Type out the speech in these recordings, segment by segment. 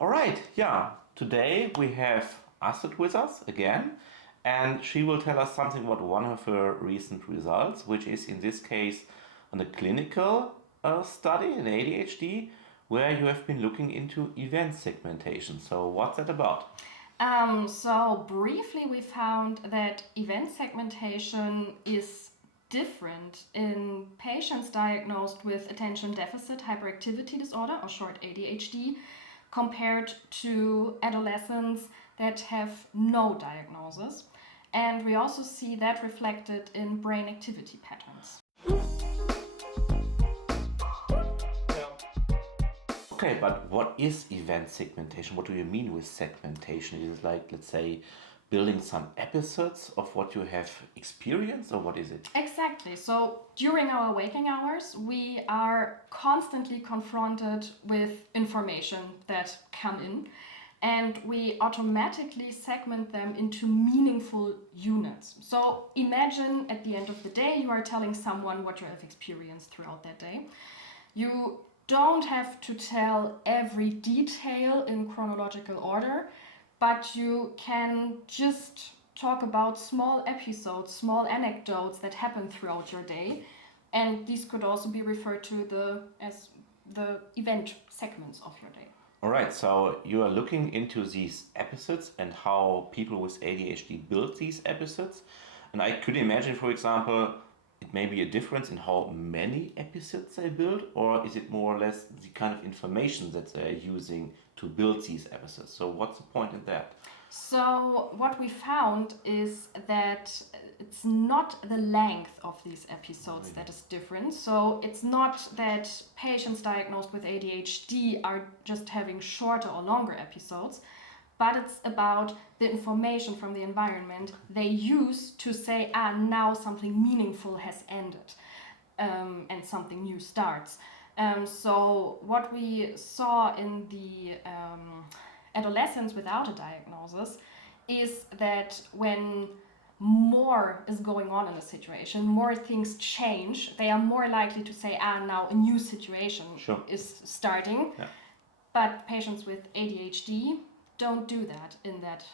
All right, yeah. Today we have Astrid with us again, and she will tell us something about one of her recent results, which is in this case on a clinical study in ADHD, where you have been looking into event segmentation. So, what's that about? So briefly, we found that event segmentation is different in patients diagnosed with attention deficit hyperactivity disorder, or short ADHD, compared to adolescents that have no diagnosis. And we also see that reflected in brain activity patterns. Okay, but what is event segmentation? What do you mean with segmentation? Is it like, let's say, building some episodes of what you have experienced, or what is it? Exactly. So during our waking hours, we are constantly confronted with information that come in, and we automatically segment them into meaningful units. So imagine at the end of the day, you are telling someone what you have experienced throughout that day. You don't have to tell every detail in chronological order, but you can just talk about small episodes, small anecdotes that happen throughout your day, and these could also be referred to as the event segments of your day. All right, so you are looking into these episodes and how people with ADHD build these episodes. And I could imagine, for example, it may be a difference in how many episodes they build, or is it more or less the kind of information that they're using to build these episodes? So, what's the point in that? So what we found is that it's not the length of these episodes that is different. So it's not that patients diagnosed with ADHD are just having shorter or longer episodes, but it's about the information from the environment they use to say, now something meaningful has ended, and something new starts. So what we saw in the adolescents without a diagnosis is that when more is going on in a situation, more things change, they are more likely to say, now a new situation Sure. is starting. Yeah. But patients with ADHD don't do that in that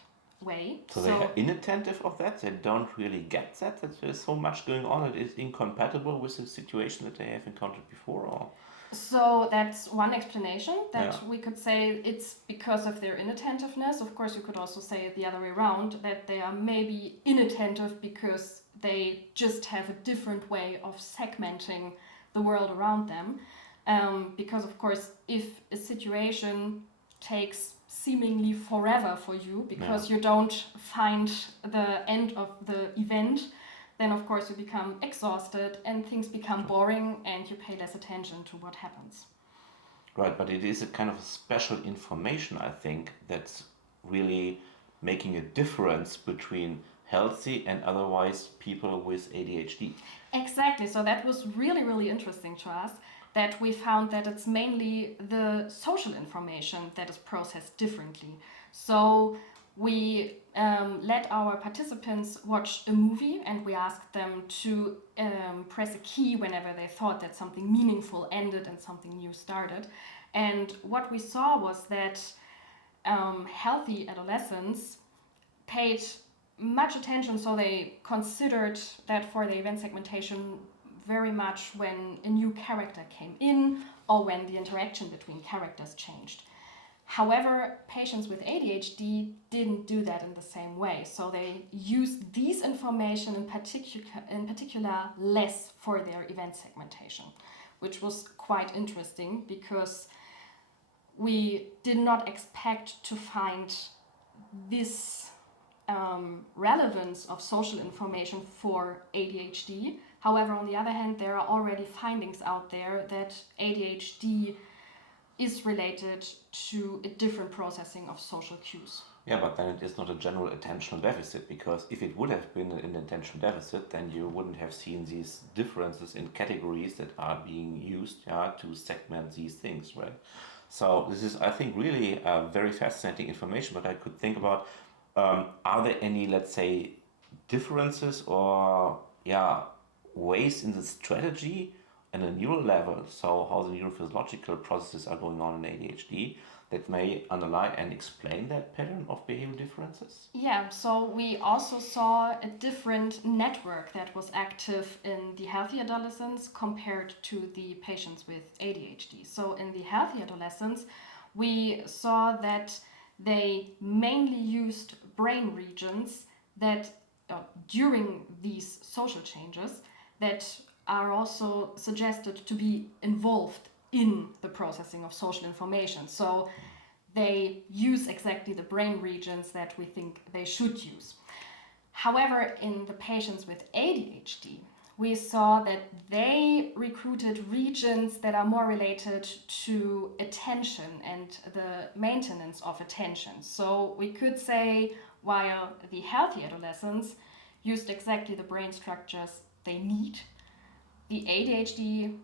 way. So they are inattentive of that. They don't really get that there's so much going on. It is incompatible with the situation that they have encountered before, or So that's one explanation that Yeah. we could say it's because of their inattentiveness. Of course, you could also say it the other way around, that they are maybe inattentive because they just have a different way of segmenting the world around them. Because, of course, if a situation takes seemingly forever for you because you don't find the end of the event, then of course you become exhausted and things become boring and you pay less attention to what happens. Right, but it is a kind of special information, I think, that's really making a difference between healthy and otherwise people with ADHD. Exactly, so that was really, really interesting to us, that we found that it's mainly the social information that is processed differently. So we let our participants watch a movie and we asked them to press a key whenever they thought that something meaningful ended and something new started. And what we saw was that healthy adolescents paid much attention, so they considered that for the event segmentation very much when a new character came in or when the interaction between characters changed. However, patients with ADHD didn't do that in the same way, so they used these information in particular less for their event segmentation, which was quite interesting because we did not expect to find this relevance of social information for ADHD. However, on the other hand, there are already findings out there that ADHD is related to a different processing of social cues. Yeah, but then it is not a general attentional deficit, because if it would have been an attentional deficit, then you wouldn't have seen these differences in categories that are being used, yeah, to segment these things, right? So this is, I think, really very fascinating information. But I could think about, are there any, let's say, differences or ways in the strategy and a neural level, so how the neurophysiological processes are going on in ADHD, that may underlie and explain that pattern of behavior differences? Yeah, so we also saw a different network that was active in the healthy adolescents compared to the patients with ADHD. So in the healthy adolescents, we saw that they mainly used brain regions that during these social changes that are also suggested to be involved in the processing of social information. So they use exactly the brain regions that we think they should use. However, in the patients with ADHD, we saw that they recruited regions that are more related to attention and the maintenance of attention. So we could say, while the healthy adolescents used exactly the brain structures they need, the ADHD,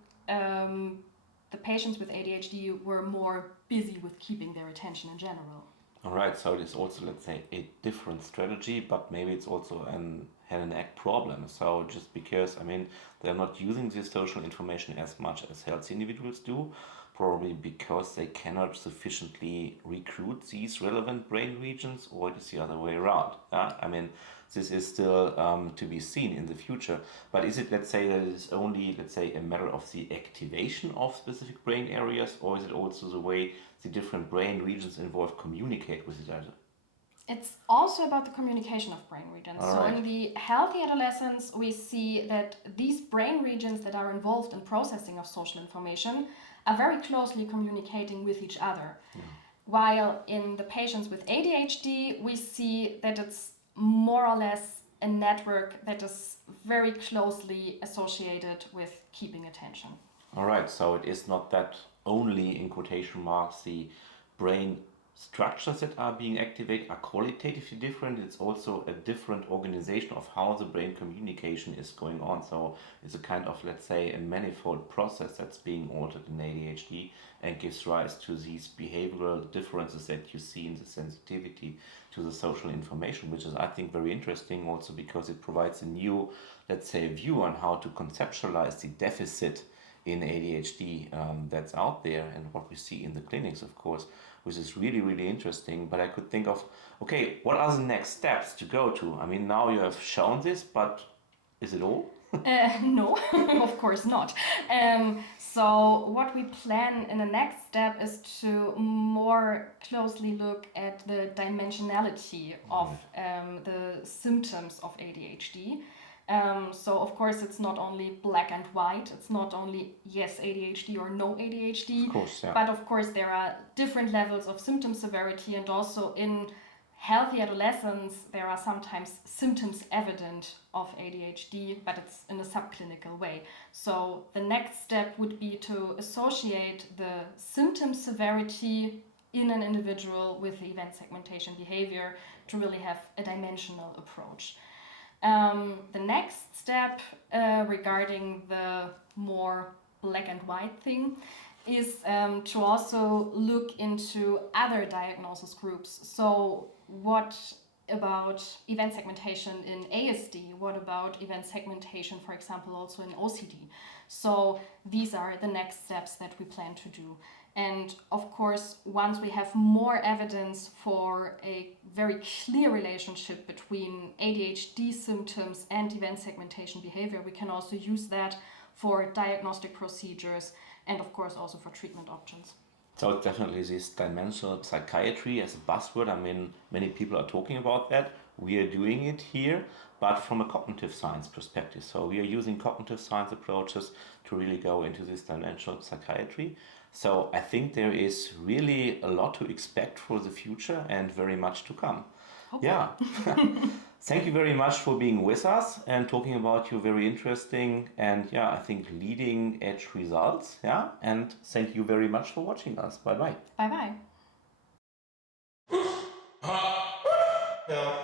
the patients with ADHD were more busy with keeping their attention in general. All right, so it is also, let's say, a different strategy, but maybe it's also an head and neck problem. So just because, I mean, they're not using this social information as much as healthy individuals do, probably because they cannot sufficiently recruit these relevant brain regions, or it is the other way around. I mean, this is still to be seen in the future. But is it, let's say, that it is only, let's say, a matter of the activation of specific brain areas, or is it also the way the different brain regions involved communicate with each other? It's also about the communication of brain regions. All so right. in the healthy adolescents, we see that these brain regions that are involved in processing of social information are very closely communicating with each other. Yeah. While in the patients with ADHD, we see that it's more or less a network that is very closely associated with keeping attention. All right, so it is not that only, in quotation marks, the brain structures that are being activated are qualitatively different. It's also a different organization of how the brain communication is going on. So it's a kind of, let's say, a manifold process that's being altered in ADHD and gives rise to these behavioral differences that you see in the sensitivity to the social information, which is, I think, very interesting also because it provides a new, let's say, view on how to conceptualize the deficit in ADHD that's out there and what we see in the clinics, of course, which is really, really interesting. But I could think of, okay, what are the next steps to go to? I mean, now you have shown this, but is it all? No, of course not. So what we plan in the next step is to more closely look at the dimensionality of the symptoms of ADHD. So of course it's not only black and white, it's not only yes ADHD or no ADHD, Of course, yeah. but of course there are different levels of symptom severity, and also in healthy adolescents there are sometimes symptoms evident of ADHD, but it's in a subclinical way. So the next step would be to associate the symptom severity in an individual with the event segmentation behavior to really have a dimensional approach. The next step regarding the more black and white thing is to also look into other diagnosis groups. So what about event segmentation in ASD? What about event segmentation, for example, also in OCD? So these are the next steps that we plan to do. And of course, once we have more evidence for a very clear relationship between ADHD symptoms and event segmentation behavior, we can also use that for diagnostic procedures and of course also for treatment options. So it's definitely this dimensional psychiatry as a buzzword. I mean, many people are talking about that. We are doing it here, but from a cognitive science perspective. So we are using cognitive science approaches to really go into this dimensional psychiatry. So I think there is really a lot to expect for the future and very much to come. Hopefully. Yeah. Thank you very much for being with us and talking about your very interesting and, yeah, I think leading edge results. Yeah. And thank you very much for watching us. Bye bye. Bye bye. Yeah.